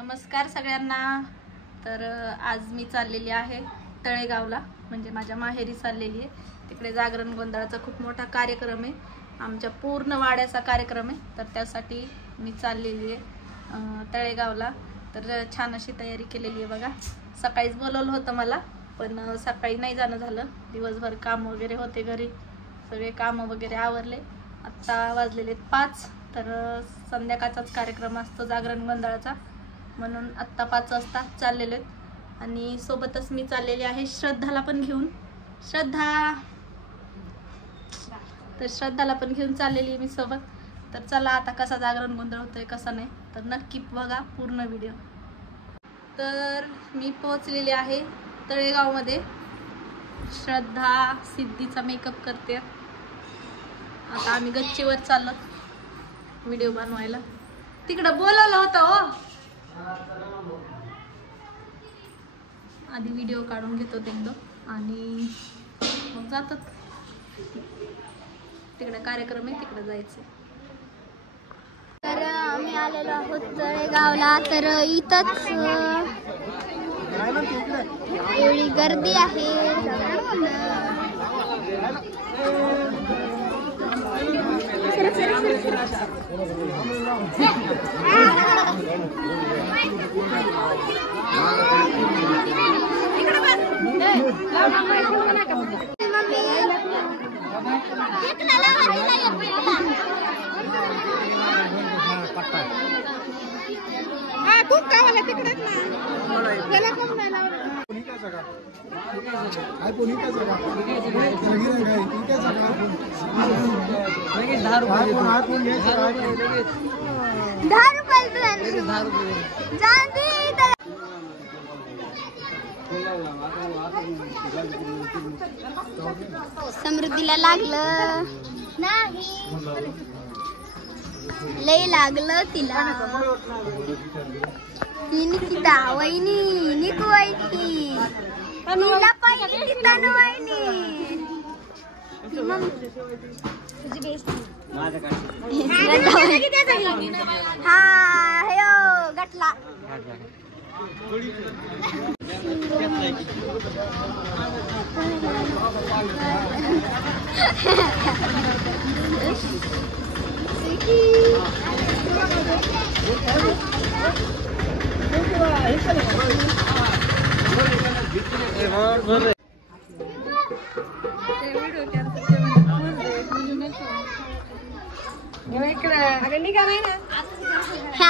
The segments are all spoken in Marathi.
नमस्कार सगळ्यांना। तर आज मी चाललेली आहे तळेगावला, म्हणजे माझ्या माहेरी चाललेली आहे। तिकडे जागरण गोंधळाचा खूप मोठा कार्यक्रम आहे, आमच्या पूर्ण वाड्याचा कार्यक्रम आहे। तर त्यासाठी मी चाललेली आहे तळेगावला। तर छान अशी तयारी केलेली आहे बघा। सकाळीच बोलवलं होतं मला, पण सकाळी नाही जाणं झालं, दिवसभर काम वगैरे होते, घरी सगळे काम वगैरे आवरले। आता वाजलेले 5, तर संध्याकाळचाच कार्यक्रम असतो जागरण गोंधळाचा, म्हणून आत्ता 5 वाजता चाललेले आहेत। आणि सोबतच मी चाललेली आहे श्रद्धाला पण घेऊन, श्रद्धाला पण घेऊन चाललेली मी सोबत। तर चला आता कसा जागरण गोंधळ होतोय कसा नाही, तर नक्की बघा पूर्ण व्हिडिओ। तर मी पोहोचलेली आहे तळेगावमध्ये। श्रद्धा सिद्धीचा मेकअप करते। आता आम्ही गच्चीवर चाललो व्हिडिओ बनवायला। तिकडे बोलवलं होतं हो, आधी व्हिडिओ काढून घेतो एकदम आणि मग जातात। तिकडे कार्यक्रम आहे, तिकडे जायचं। तर आम्ही आलेलो आहोत तळेगावला। तर इथंच एवढी गर्दी आहे, समृद्धीला लागलं नाही, लय लागलं तिला। निकिता वहिनी, निकू वहिनी, तिला पाहिजे तिथं वहिनी। हा हो गटला।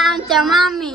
आमच्या मामी